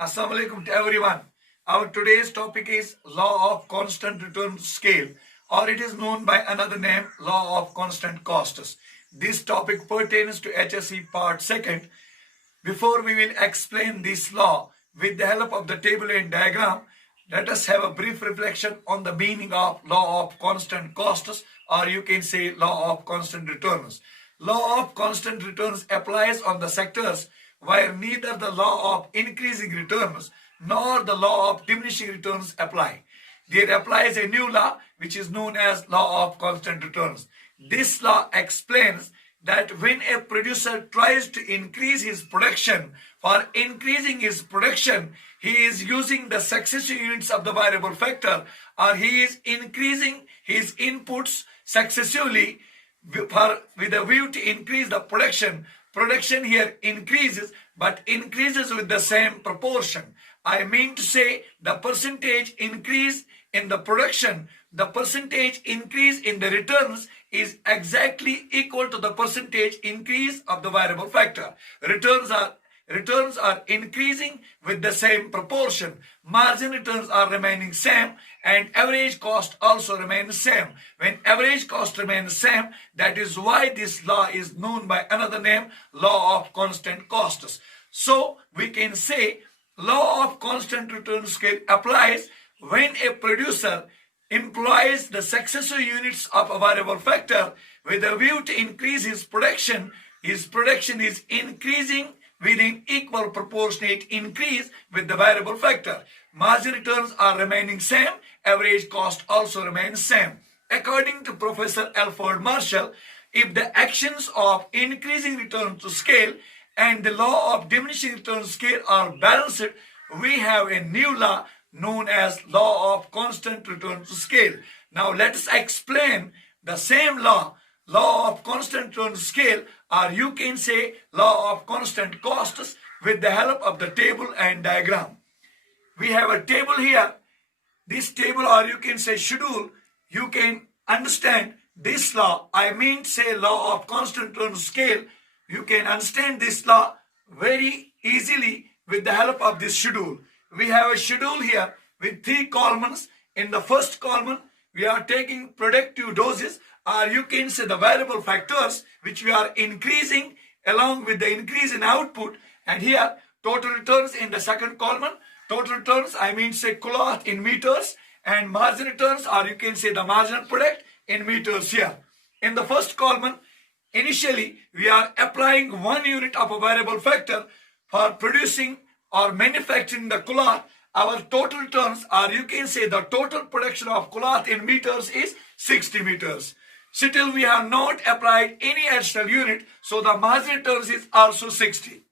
Assalamu alaikum to everyone. Our today's topic is law of constant return scale, or it is known by another name, law of constant costs. This topic pertains to HSE Part II. Before we will explain this law with the help of the table and diagram, let us have a brief reflection on the meaning of law of constant costs, or you can say law of constant returns. Law of constant returns applies on the sectors where neither the law of increasing returns nor the law of diminishing returns apply. There applies a new law which is known as law of constant returns. This law explains that when a producer tries to increase his production, for increasing his production, he is using the successive units of the variable factor, or he is increasing his inputs successively with a view to increase the production. Production here increases, but increases with the same proportion. I mean to say the percentage increase in the production, the percentage increase in the returns is exactly equal to the percentage increase of the variable factor. Returns are increasing with the same proportion. Margin returns are remaining same, and average cost also remains same. When average cost remains same, that is why this law is known by another name, law of constant costs. So we can say law of constant return scale applies when a producer employs the successive units of a variable factor with a view to increase his production. His production is increasing with an equal proportionate increase with the variable factor. Margin returns are remaining same, average cost also remains same. According to Professor Alfred Marshall, if the actions of increasing return to scale and the law of diminishing return scale are balanced, we have a new law known as law of constant return to scale. Now let us explain the same law of constant return to scale, or you can say law of constant costs, with the help of the table and diagram. We have a table here. This table, or you can say schedule, you can understand this law. I mean to say law of constant return to scale. You can understand this law very easily with the help of this schedule. We have a schedule here with 3 columns. In the first column, we are taking productive doses, or you can say the variable factors which we are increasing along with the increase in output. And here total returns in the second column. Total returns, I mean say cloth in meters, and margin returns, or you can say the marginal product in meters here. In the first column, initially we are applying 1 unit of a variable factor for producing or manufacturing the cloth. Our total returns, or you can say the total production of cloth in meters, is 60 meters. Still we have not applied any additional unit, so the margin returns is also 60.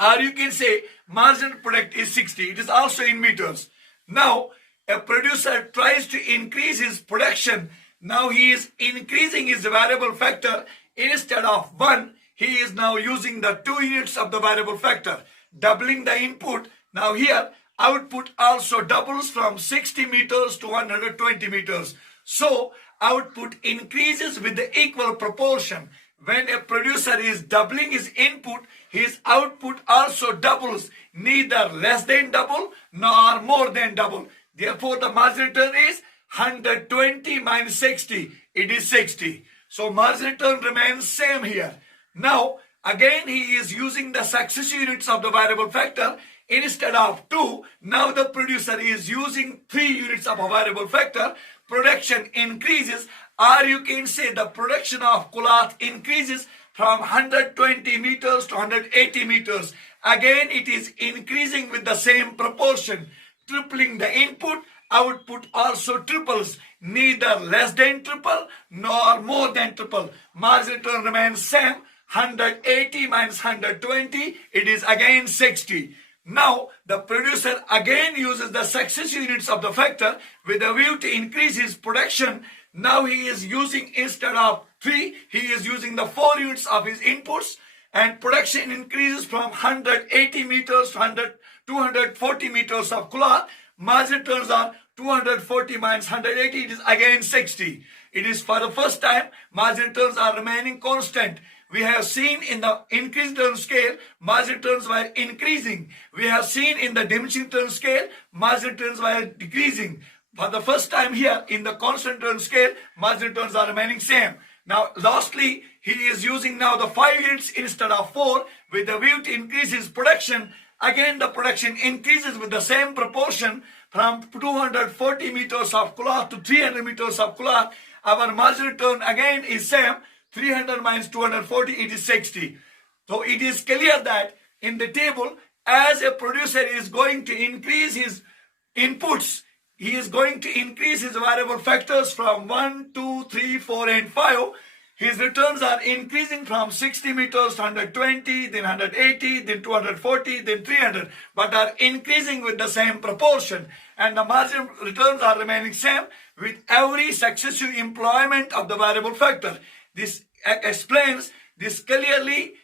Or you can say marginal product is 60. It is also in meters. Now a producer tries to increase his production. Now he is increasing his variable factor. Instead of 1, he is now using the 2 units of the variable factor, doubling the input. Now here output also doubles from 60 meters to 120 meters. So output increases with the equal proportion. When a producer is doubling his input, his output also doubles, neither less than double nor more than double. Therefore the margin return is 120 minus 60. It is 60. So margin return remains same here. Now again he is using the successive units of the variable factor. Instead of 2, now the producer is using 3 units of a variable factor. Production increases, or you can say the production of cloth increases from 120 meters to 180 meters. Again it is increasing with the same proportion, tripling the input. Output also triples, neither less than triple nor more than triple. Margin return remains same, 180 minus 120, it is again 60. Now the producer again uses the successive units of the factor with a view to increase his production. Now he is using, instead of 3, he is using the 4 units of his inputs, and production increases from 180 meters to 240 meters of cloth. Margin returns are 240 minus 180, it is again 60. It is for the first time margin returns are remaining constant. we have seen in the increased return scale, marginal returns were increasing. We have seen in the diminishing return scale, marginal returns were decreasing. For the first time here in the constant return scale, marginal returns are remaining same. Now lastly, he is using now the 5 units instead of 4 with the view to increase his production. Again, the production increases with the same proportion from 240 meters of cloth to 300 meters of cloth. Our marginal return again is same. 300 minus 240, it is 60. So it is clear that in the table, as a producer is going to increase his inputs, he is going to increase his variable factors from 1, 2, 3, 4, and 5. His returns are increasing from 60 meters to 120, then 180, then 240, then 300, but are increasing with the same proportion. And the marginal returns are remaining same with every successive employment of the variable factor. This explains, this clearly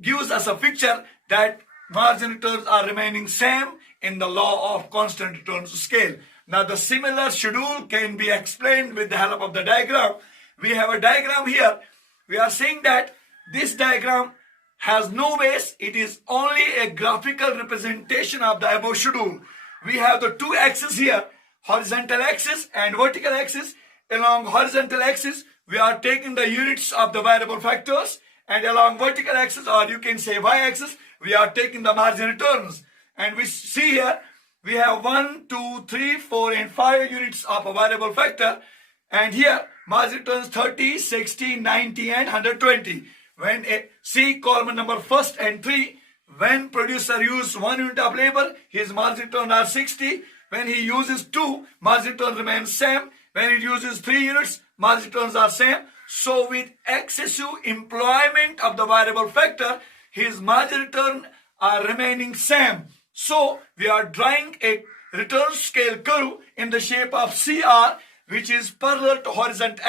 gives us a picture that margin returns are remaining same in the law of constant returns scale. Now the similar schedule can be explained with the help of the diagram. We have a diagram here. We are saying that this diagram has no base. It is only a graphical representation of the above schedule. We have the two axes here, horizontal axis and vertical axis. Along horizontal axis, we are taking the units of the variable factors, and along vertical axis, or you can say y-axis, we are taking the margin returns. And we see here, we have 1, 2, 3, 4, and 5 units of a variable factor. And here, margin returns 30, 60, 90, and 120. When see column number 1 and 3, when producer uses 1 unit of labor, his margin return are 60. When he uses 2, margin return remains same. When it uses 3 units, margin returns are same. So with excessive employment of the variable factor, his margin return are remaining same. So we are drawing a return scale curve in the shape of CR, which is parallel to horizontal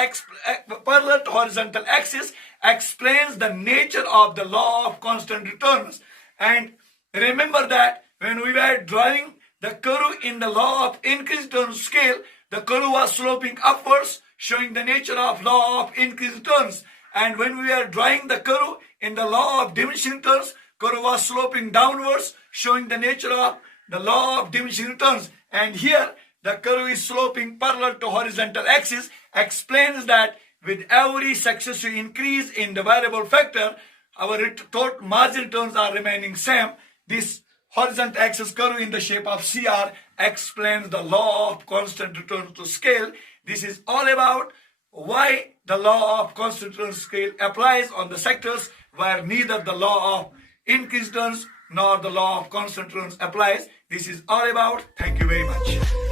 axis, explains the nature of the law of constant returns. And remember that when we were drawing the curve in the law of increased return scale, the curve was sloping upwards, showing the nature of law of increased returns. And when we are drawing the curve in the law of diminishing returns, curve was sloping downwards, showing the nature of the law of diminishing returns. And here, the curve is sloping parallel to horizontal axis, explains that with every successive increase in the variable factor, our total margin returns are remaining same. This horizontal axis curve in the shape of CR explains the law of constant return to scale. This is all about why the law of constant return to scale applies on the sectors where neither the law of increased returns nor the law of constant returns applies. This is all about. Thank you very much.